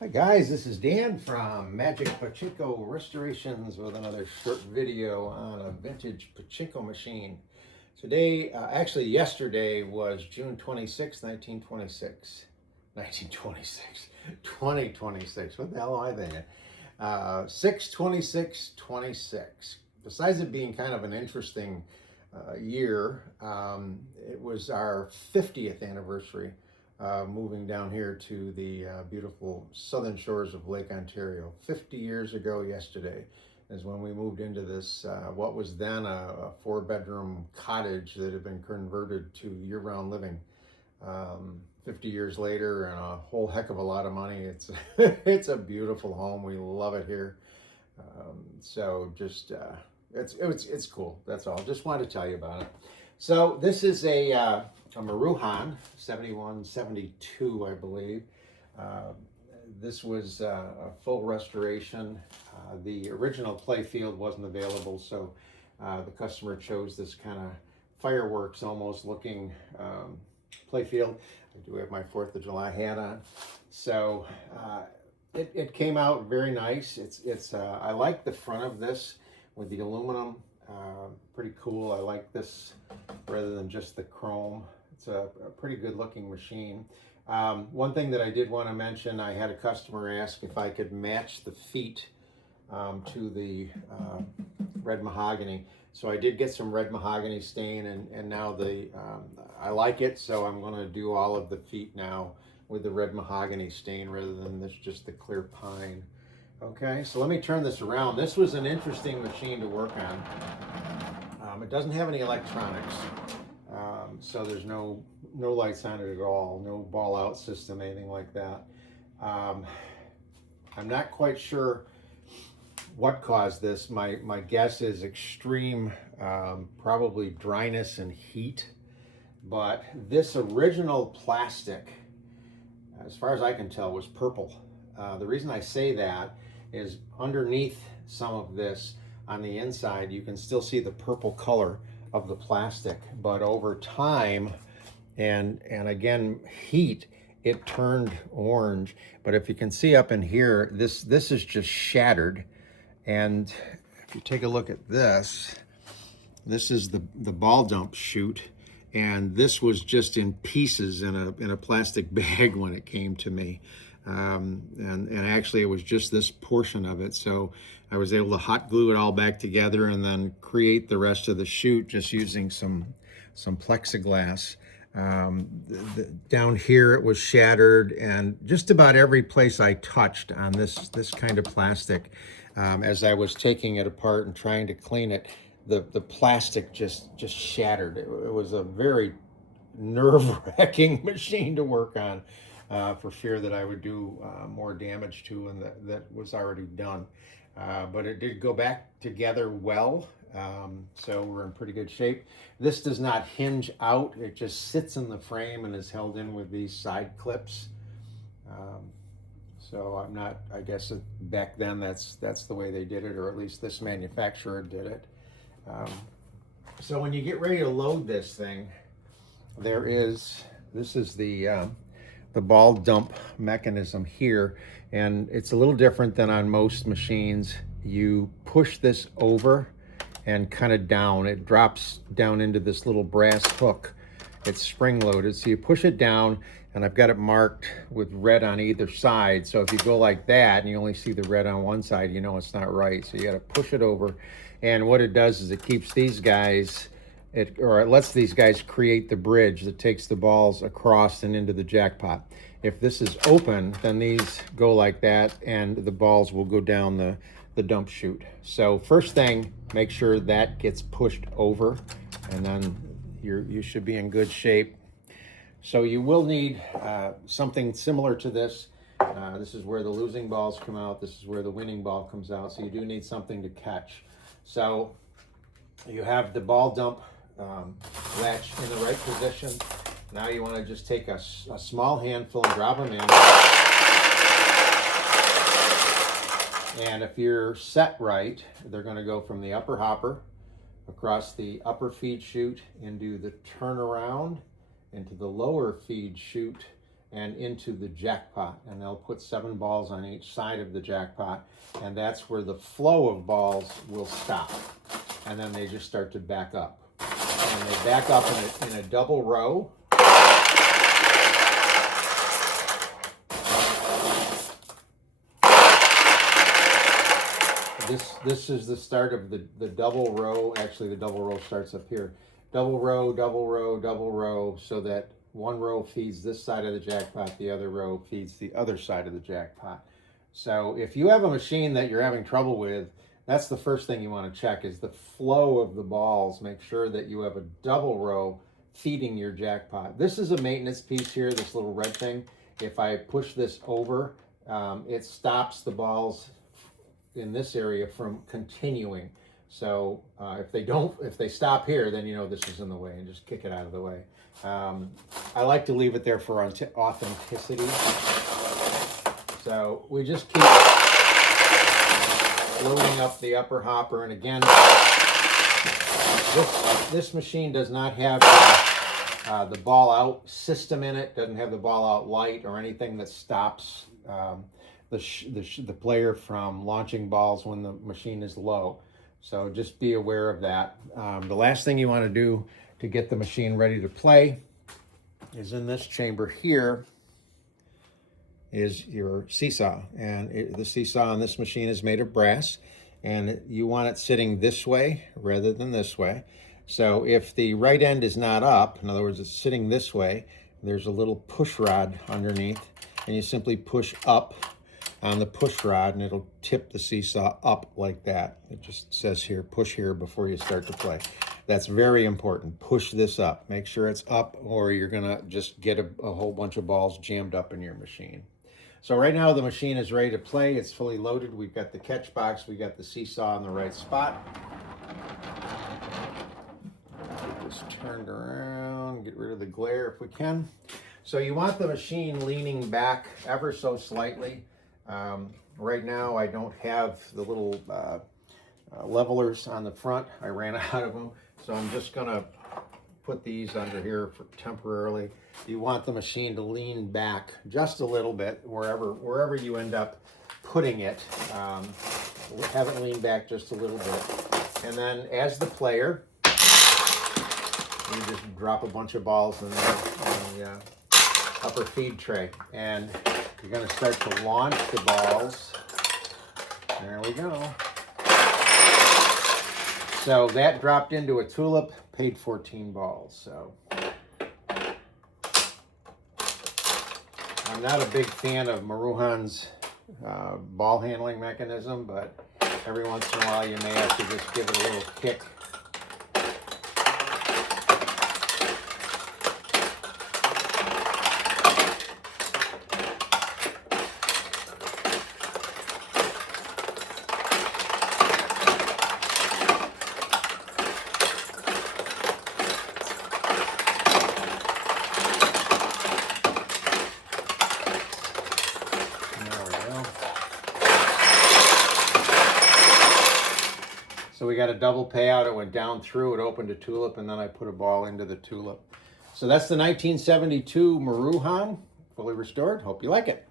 Hi guys, this is Dan from Magic Pachinko Restorations with another short video on a vintage Pachinko machine. Today, actually yesterday was June 26, 1926. 1926. 2026. What the hell am I thinking? 6/26/26. Besides it being kind of an interesting year, it was our 50th anniversary moving down here to the beautiful southern shores of Lake Ontario. 50 years ago yesterday is when we moved into this, what was then a four-bedroom cottage that had been converted to year-round living. 50 years later and a whole heck of a lot of money. It's it's a beautiful home. We love it here. So just it's cool. That's all. Just wanted to tell you about it. So this is a Maruhon 7172, I believe. Uh, this was a full restoration. The original play field wasn't available, so the customer chose this kind of fireworks almost looking play field. I do have my 4th of July hat on. So it came out very nice. I like the front of this with the aluminum. Pretty cool. I like this rather than just the chrome. It's a pretty good looking machine. One thing that I did want to mention, I had a customer ask if I could match the feet to the red mahogany. So I did get some red mahogany stain, and now I like it, so I'm going to do all of the feet now with the red mahogany stain rather than just the clear pine. Okay, so let me turn this around. This was an interesting machine to work on. It doesn't have any electronics, so there's no lights on it at all, no ball out system, anything like that. I'm not quite sure what caused this. My guess is extreme, probably dryness and heat. But this original plastic, as far as I can tell, was purple. The reason I say that is underneath some of this on the inside, you can still see the purple color of the plastic. But over time, and again, heat, it turned orange. But if you can see up in here, this is just shattered. And if you take a look at this, this is the ball dump chute, and this was just in pieces in a plastic bag when it came to me. And actually it was just this portion of it. So I was able to hot glue it all back together and then create the rest of the chute just using some plexiglass. Down here it was shattered, and just about every place I touched on this kind of plastic, as I was taking it apart and trying to clean it, the plastic just shattered. It was a very nerve-wracking machine to work on, for fear that I would do more damage to, and that was already done. But it did go back together well, so we're in pretty good shape. This does not hinge out. It just sits in the frame and is held in with these side clips. So I'm not, I guess back then that's the way they did it, or at least this manufacturer did it. So when you get ready to load this thing, this is the ball dump mechanism here, and it's a little different than on most machines. You push this over and kind of down. It drops down into this little brass hook. It's spring loaded, so you push it down, and I've got it marked with red on either side. So if you go like that and you only see the red on one side, you know it's not right. So you got to push it over, and what it does is it keeps these guys, it lets these guys create the bridge that takes the balls across and into the jackpot. If this is open, then these go like that, and the balls will go down the dump chute. So first thing, make sure that gets pushed over, and then you should be in good shape. So you will need something similar to this. This is where the losing balls come out. This is where the winning ball comes out. So you do need something to catch. So you have the ball dump latch in the right position. Now you want to just take a small handful and drop them in. And if you're set right, they're going to go from the upper hopper across the upper feed chute into the turnaround, into the lower feed chute, and into the jackpot, and they'll put 7 balls on each side of the jackpot, and that's where the flow of balls will stop, and then they just start to back up, and they back up in a double row. This is the start of the double row. Actually, the double row starts up here. Double row, double row, double row, so that one row feeds this side of the jackpot, the other row feeds the other side of the jackpot. So if you have a machine that you're having trouble with, that's the first thing you want to check is the flow of the balls. Make sure that you have a double row feeding your jackpot. This is a maintenance piece here, this little red thing. If I push this over, it stops the balls in this area from continuing. So if they stop here, then you know this is in the way, and just kick it out of the way. I like to leave it there for authenticity. So we just keep loading up the upper hopper, and again, this machine does not have the ball out system in it. Doesn't have the ball out light or anything that stops the player from launching balls when the machine is low. So just be aware of that. The last thing you want to do to get the machine ready to play is in this chamber here is your seesaw. And the seesaw on this machine is made of brass, and you want it sitting this way rather than this way. So if the right end is not up, in other words, it's sitting this way, there's a little push rod underneath, and you simply push up on the push rod and it'll tip the seesaw up like that. It just says here, push here before you start to play. That's very important. Push this up. Make sure it's up, or you're gonna just get a whole bunch of balls jammed up in your machine. So right now the machine is ready to play. It's fully loaded. We've got the catch box. We've got the seesaw in the right spot. Get this turned around, get rid of the glare if we can. So you want the machine leaning back ever so slightly. Right now I don't have the little levelers on the front. I ran out of them, so I'm just gonna put these under here for temporarily. You want the machine to lean back just a little bit wherever you end up putting it. Have it lean back just a little bit, and then as the player, you just drop a bunch of balls in the upper feed tray, and you're going to start to launch the balls. There we go. So that dropped into a tulip, paid 14 balls. So I'm not a big fan of Maruhon's ball handling mechanism, but every once in a while you may have to just give it a little kick. So we got a double payout. It went down through, it opened a tulip, and then I put a ball into the tulip. So that's the 1972 Maruhon, fully restored. Hope you like it.